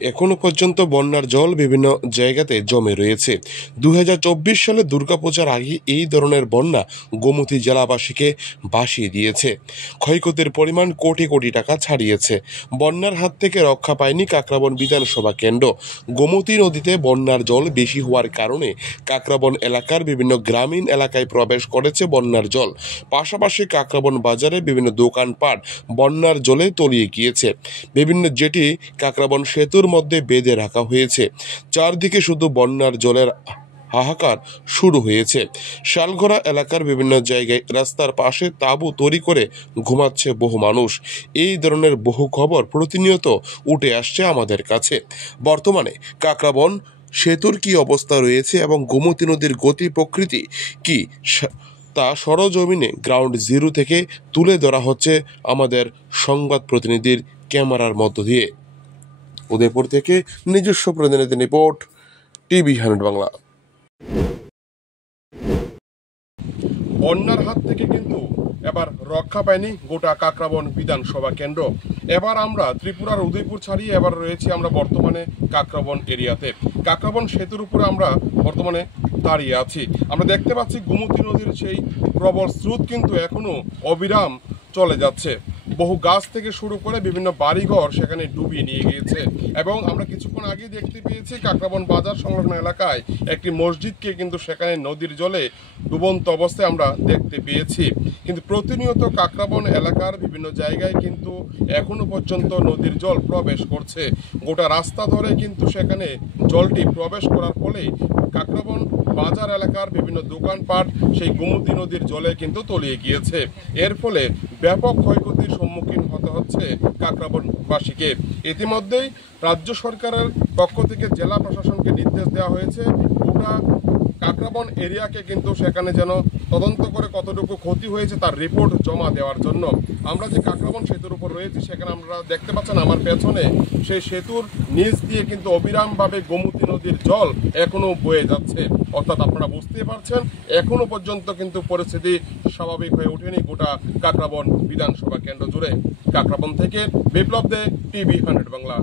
এখনো পর্যন্ত বন্যার জল বিভিন্ন জায়গাতে জমে রয়েছে। 2024 সালে দুর্গাপূজার আগে এই ধরনের বন্যা গোমতী জেলাবাসীকে ভাসিয়ে দিয়েছে। ক্ষয়ক্ষতির পরিমাণ কোটি কোটি টাকা ছাড়িয়েছে। বন্যার হাত থেকে রক্ষা পায়নি কাকরাবন বিধানসভা কেন্দ্র। গোমতী নদীতে বন্যার জল বেশি হওয়ার কারণে কাকরাবন এলাকার বিভিন্ন গ্রামীণ এলাকায় প্রবেশ করেছে বন্যার জল। পাশাপাশি কাকরাবন বাজারে বিভিন্ন দোকানপাট বন্যার জলে তলিয়ে গিয়েছে। বিভিন্ন জেটি কাকরাবন সেতুর মধ্যে বেঁধে রাখা হয়েছে। চারদিকে শুধু বন্যার জলের হাহাকার শুরু হয়েছে। শালঘোড়া এলাকার বিভিন্ন জায়গায় রাস্তার পাশে তাঁবু তৈরি করে ঘুমাচ্ছে বহু মানুষ। এই ধরনের বহু খবর প্রতিনিয়ত উঠে আসছে আমাদের কাছে। বর্তমানে কাকরাবন সেতুর কি অবস্থা রয়েছে এবং গোমতী নদীর গতি প্রকৃতি কি তা সরজমিনে গ্রাউন্ড জিরো থেকে তুলে ধরা হচ্ছে আমাদের সংবাদ প্রতিনিধির ক্যামেরার মধ্য দিয়ে। উদয়পুর থেকে নিজস্ব প্রতিনিধি রিপোর্ট, টিভি 100 বাংলা। বন্যার হাত থেকে কিন্তু এবার রক্ষা পায়নি গোটা কাকরাবন বিধানসভা কেন্দ্র। এবার আমরা ত্রিপুরার উদয়পুর ছাড়িয়ে এবার রয়েছি আমরা বর্তমানে কাকরাবন এরিয়াতে। কাকরাবন সেতুর উপরে আমরা বর্তমানে দাঁড়িয়ে আছি। আমরা দেখতে পাচ্ছি গোমতী নদীর সেই প্রবল স্রোত কিন্তু এখনো অবিরাম চলে যাচ্ছে। বহু গাছ থেকে শুরু করে বিভিন্ন বাড়িঘর সেখানে ডুবিয়ে নিয়ে গিয়েছে। এবং আমরা কিছুক্ষণ আগে দেখতে পেয়েছি কাকরাবন বাজার সংলগ্ন এলাকায় একটি মসজিদকে কিন্তু সেখানে নদীর জলে ডুবন্ত অবস্থায় আমরা দেখতে পেয়েছি। কিন্তু প্রতিনিয়ত কাকরাবন এলাকার বিভিন্ন জায়গায় কিন্তু এখনো পর্যন্ত নদীর জল প্রবেশ করছে। গোটা রাস্তা ধরে কিন্তু সেখানে জলটি প্রবেশ করার ফলে কাকরাবন বাজার এলাকার বিভিন্ন দোকানপাট সেই গোমতী নদীর জলে কিন্তু তলিয়ে গিয়েছে। এর ফলে ব্যাপক ক্ষয়ক্ষতির সম্মুখীন হতে হচ্ছে কাকরাবনবাসীকে। ইতিমধ্যেই রাজ্য সরকারের পক্ষ থেকে জেলা প্রশাসনকে নির্দেশ দেওয়া হয়েছে গোটা কাকরাবন এরিয়াকে কিন্তু সেখানে যেন তদন্ত করে কতটুকু ক্ষতি হয়েছে তার রিপোর্ট জমা দেওয়ার জন্য। আমরা যে কাকরাবন সেতুর উপর রয়েছি সেখানে আমরা দেখতে পাচ্ছেন আমার পেছনে সেই সেতুর নিচ দিয়ে কিন্তু অবিরামভাবে গোমতী নদীর জল এখনো বয়ে যাচ্ছে। অর্থাৎ আপনারা বুঝতে পারছেন এখনো পর্যন্ত কিন্তু পরিস্থিতি স্বাভাবিক হয়ে ওঠেনি গোটা কাকরাবন বিধানসভা কেন্দ্র জুড়ে। কাকরাবন থেকে বিপ্লব দে, টিভি 100 বাংলা।